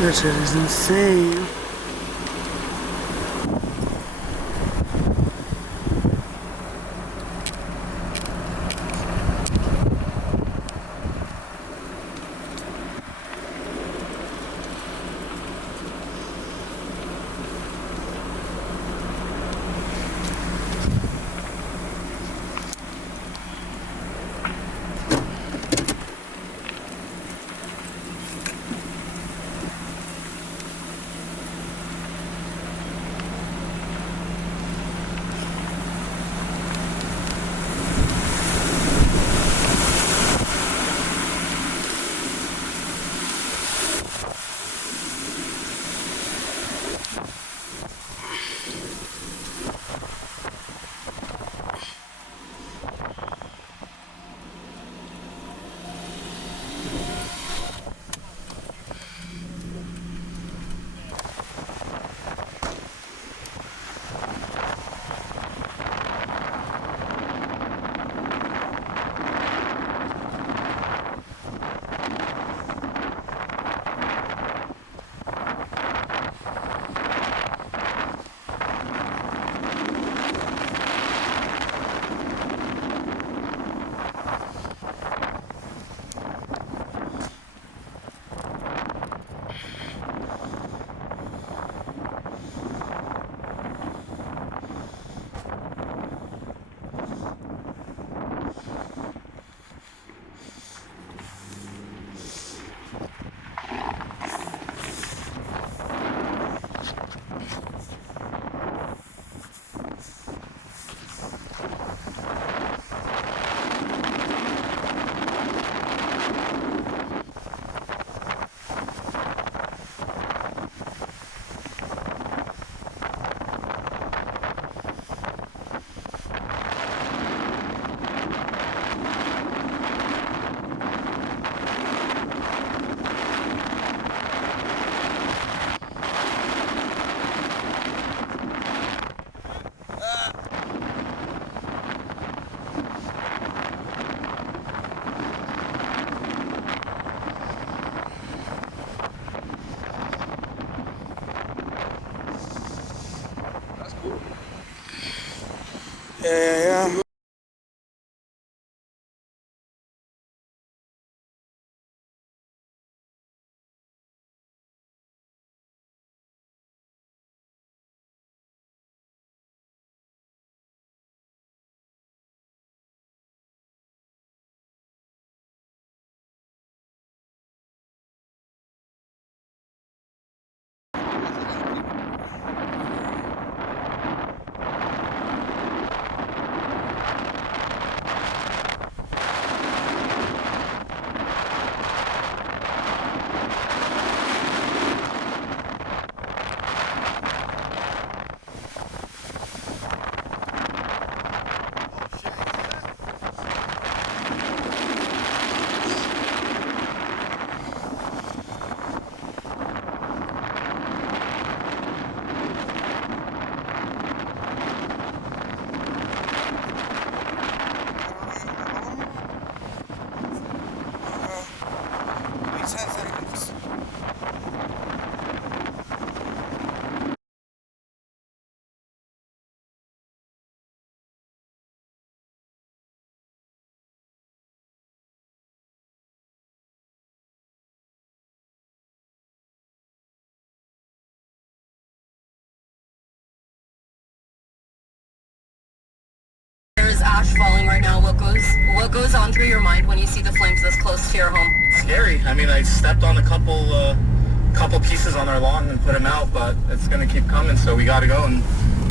That shit is insane. Yeah. There's ash falling right now. What goes on through your mind when you see the flames this close to your home? It's scary. I mean, I stepped on a couple pieces on our lawn and put them out, but it's gonna keep coming, so we gotta go and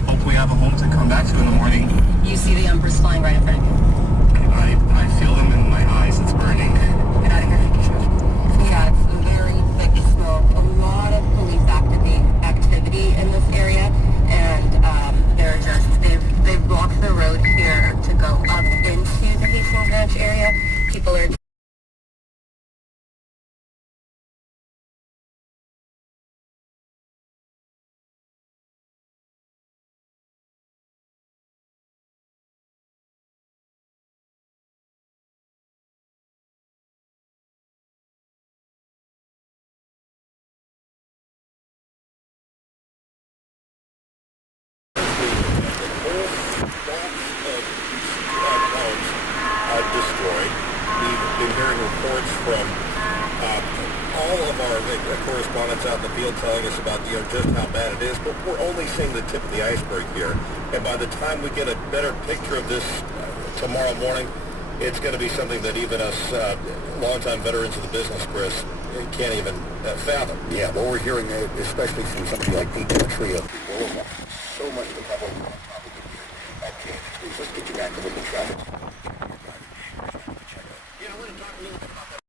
hopefully have a home to come back to in the morning. You see the embers flying right in front of you. I feel them in my eyes. It's burning. Get out of here. Yeah, it's a very thick smoke. A lot of police activity in this area, and they've blocked the road here to go up into the Hastings Ranch area. People are all of our correspondents out in the field telling us about, just how bad it is, but we're only seeing the tip of the iceberg here. And by the time we get a better picture of this tomorrow morning, it's going to be something that even us longtime veterans of the business, Chris, can't even fathom. Yeah, what we're hearing, especially from somebody like Pete and the trio, people, so much to cover on top of it here. Okay, please, let's get you back to looking traffic. Yeah, I want to talk a little bit about that.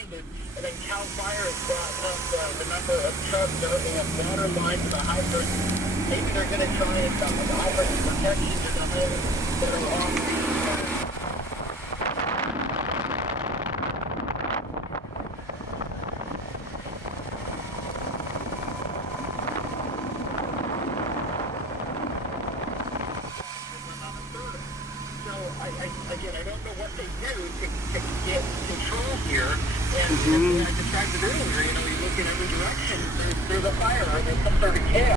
And then CAL FIRE has brought up the number of trucks that have water lines to the hydrants. Maybe they're going to try and dump the hydrant protection to the homes that are off the again, I don't know what they do to get control here. And I described it earlier, you look in every direction, there's a fire, or there's some sort of chaos.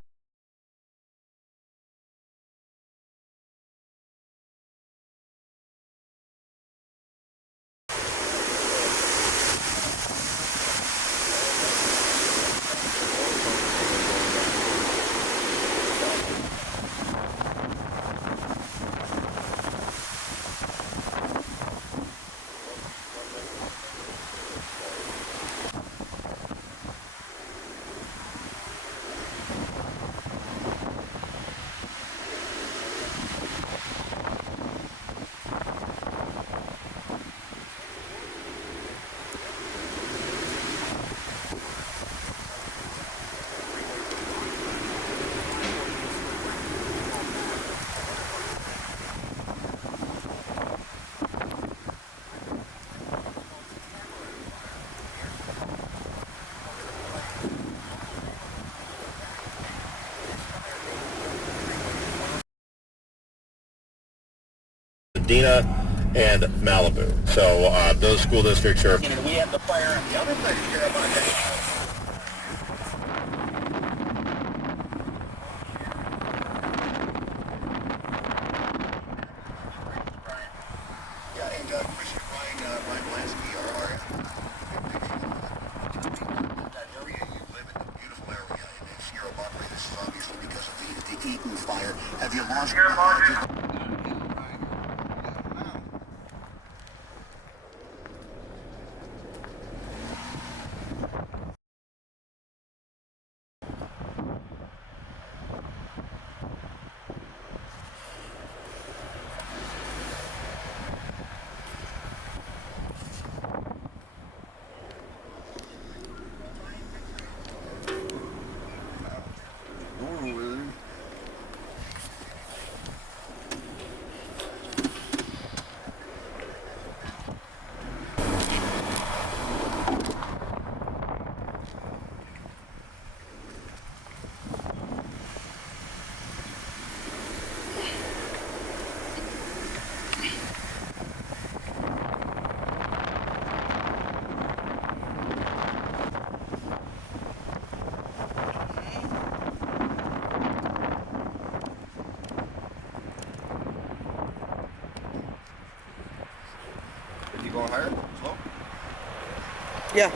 Pasadena and Malibu. So those school districts are... And we have the fire on the other side of Sierra Madre. Eaton Fire. Have you lost... Going higher? Slow? Yeah.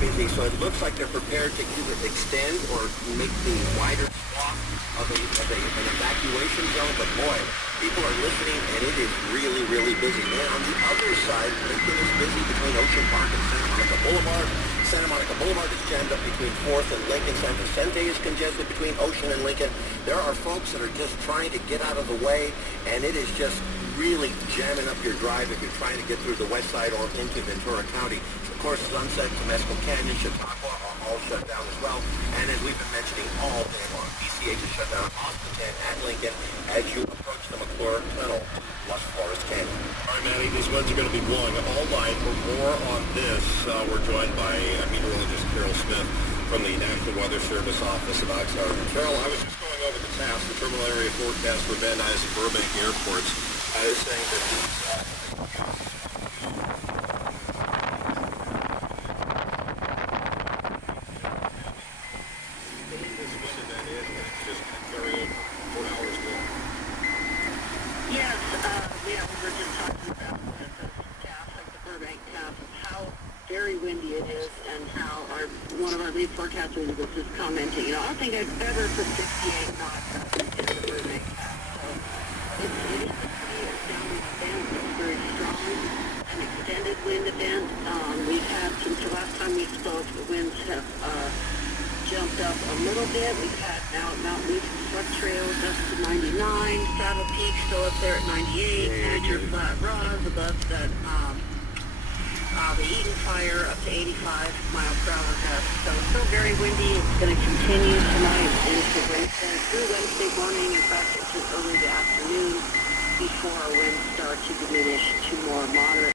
Busy, so it looks like they're prepared to either extend or make the wider swath of an evacuation zone, but boy, people are listening and it is really, really busy. And on the other side, Lincoln is busy between Ocean Park and Santa Monica Boulevard. Santa Monica Boulevard is jammed up between 4th and Lincoln. San Vicente is congested between Ocean and Lincoln. There are folks that are just trying to get out of the way, and it is just really jamming up your drive if you're trying to get through the west side or into Ventura County. Of course, Sunset, Temescal Canyon, Chautauqua are all shut down as well. And as we've been mentioning all day long, PCH is shut down off the 10 at Lincoln as you approach the McClure Tunnel, Lush Forest Canyon. All right, Manny, these winds are going to be blowing all night. For more on this, we're joined by meteorologist Carol Smith from the National Weather Service office in Oxnard. Carol, I was just going over the TAS, the terminal area forecast for Van Nuys and Burbank airports. I was saying that very windy it is, and how one of our lead forecasters was just commenting, I don't think I've ever for 68 knots in the Burbank Pass. So it is a pretty downward event. It's very strong, an extended wind event. We've had, since the last time we spoke, the winds have jumped up a little bit. We've had now at Mount Leaf Truck Trails up to 99, Saddle Peak still up there at 98, Manager Flat Rods above that, the Eaton Fire up to 85 miles per hour gust. So it's still very windy. It's going to continue tonight into Wednesday through Wednesday morning. In fact, it's just early the afternoon. before our winds start to diminish to more moderate.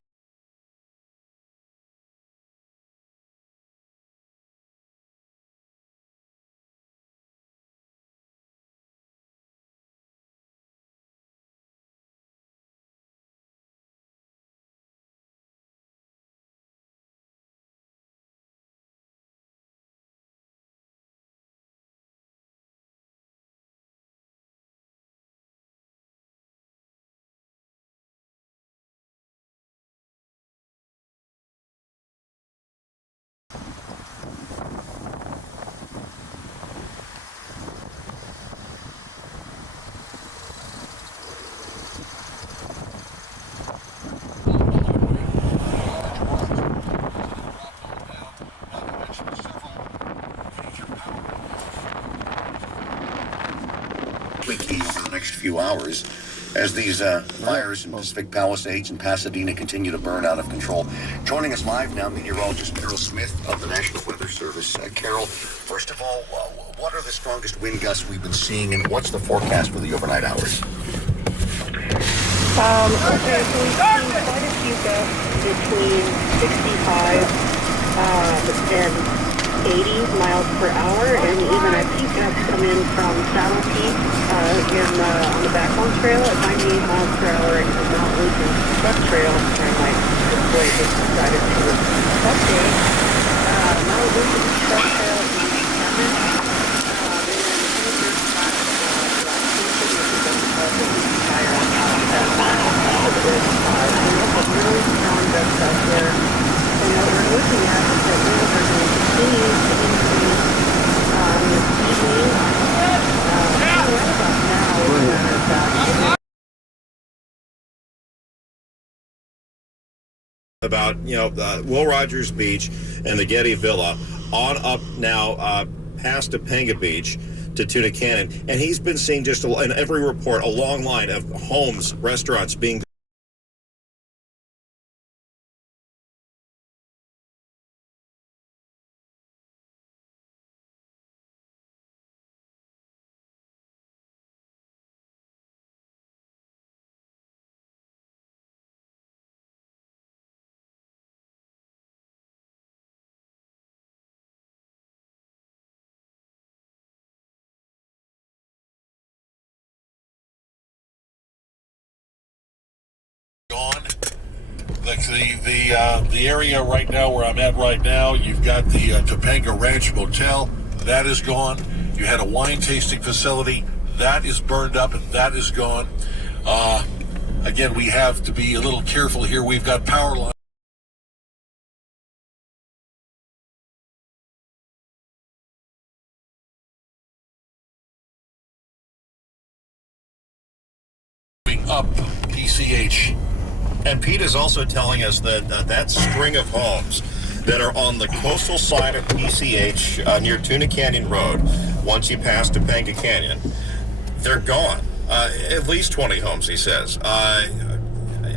Key over the next few hours as these fires in Pacific Palisades and Pasadena continue to burn out of control. Joining us live now, meteorologist Carol Smith of the National Weather Service. Carol, first of all, what are the strongest wind gusts we've been seeing, and what's the forecast for the overnight hours? Okay, so we've seen quite a few gusts between 65 and 80 miles per hour, and even a few gusts come in from Saddle Peak on the backbone trail at 98 miles per hour, and the Mount Lincoln truck trail, and my display just decided to update. Mount Lincoln truck trail at 97, fire on really strong gusts out there. And what we're looking at is that winds are going to continue to increase this evening. Right about now, as a matter of fact. About, Will Rogers Beach and the Getty Villa on up now past Topanga Beach to Tuna Canyon. And he's been seeing just in every report a long line of homes, restaurants being The area right now where I'm at right now, you've got the Topanga Ranch Motel. That is gone. You had a wine tasting facility. That is burned up and that is gone. Again, we have to be a little careful here. We've got power lines up PCH. And Pete is also telling us that that string of homes that are on the coastal side of PCH near Tuna Canyon Road, once you pass Topanga Canyon, they're gone. At least 20 homes, he says.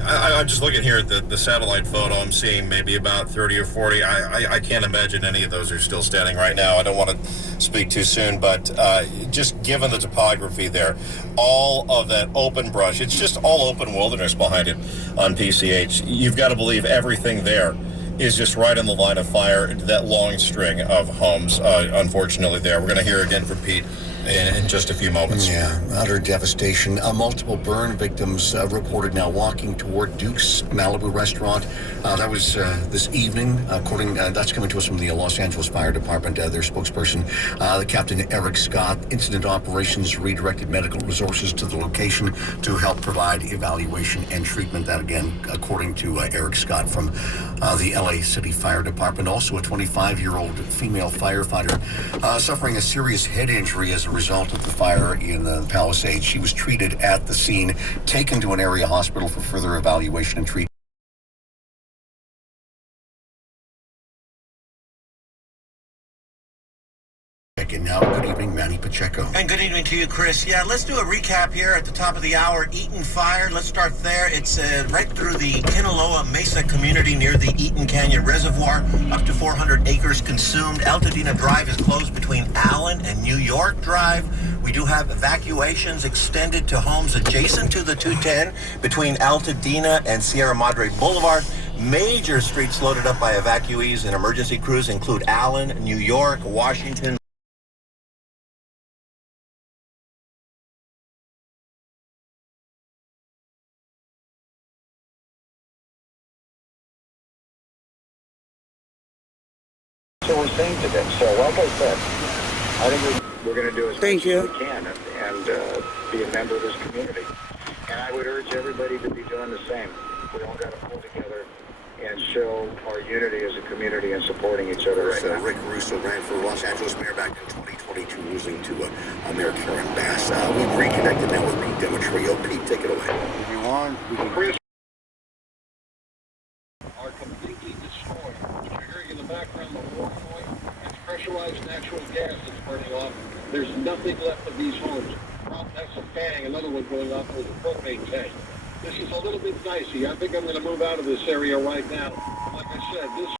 I'm just looking here at the satellite photo. I'm seeing maybe about 30 or 40. I can't imagine any of those are still standing right now. I don't want to speak too soon, but just given the topography there, all of that open brush, it's just all open wilderness behind it on PCH. You've got to believe everything there is just right on the line of fire, that long string of homes, unfortunately, there. We're going to hear again from Pete in just a few moments. Yeah, utter devastation. Multiple burn victims reported now walking toward Duke's Malibu restaurant. That was this evening, according that's coming to us from the Los Angeles Fire Department. Their spokesperson, the Captain Eric Scott. Incident operations redirected medical resources to the location to help provide evaluation and treatment. That again, according to Eric Scott from the LA City Fire Department. Also, a 25-year-old female firefighter suffering a serious head injury as a result of the fire in the Palisades. She was treated at the scene, taken to an area hospital for further evaluation and treatment. traffic. And now, good evening, Manny Pacheco. And good evening to you, Chris. Yeah, let's do a recap here at the top of the hour. Eaton Fire, let's start there. It's right through the Kinaloa Mesa community near the Eaton Canyon Reservoir. Up to 400 acres consumed. Altadena Drive is closed between Allen and New York Drive. We do have evacuations extended to homes adjacent to the 210 between Altadena and Sierra Madre Boulevard. Major streets loaded up by evacuees and emergency crews include Allen, New York, Washington. So we're saying to them, so like I said, I think we're going to do as Thank much you. as we can and be a member of this community. And I would urge everybody to be doing the same. We all got to pull together and show our unity as a community and supporting each other right now. Rick Russo ran for Los Angeles mayor back in 2022, losing to Mayor Karen Bass. We've reconnected now with Pete Demetrio. Pete, take it away. If you want, we can... Chris are completely destroyed. What you're hearing in the background, the war noise, it's pressurized natural gas that's burning off. There's nothing left of these homes. Problem has a bang, another one going off with a propane tank. This is a little bit dicey. I think I'm going to move out of this area right now. Like I said, this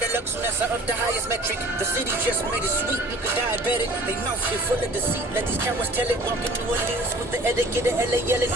That's up the highest metric. The city just made it sweet. You could diabetic. They mouth shit full of deceit. Let these cowards tell it. Walking through a lens with the etiquette of LA yelling.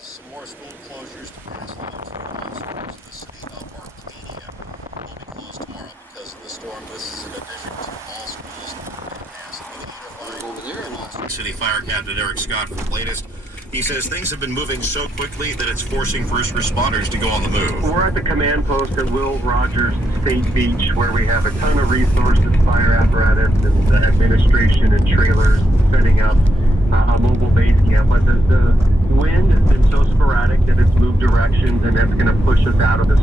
Some more school closures to pass along to schools in the city of Altadena will be closed tomorrow because of the storm. This is in addition to all schools in Pasadena. Over there and also City Fire Captain Eric Scott for the latest. He says things have been moving so quickly that it's forcing first responders to go on the move. We're at the command post at Will Rogers State Beach, where we have a ton of resources, fire apparatus, and administration and trailers setting up a mobile base camp. But the wind has been so sporadic that it's moved directions, and that's going to push us out of this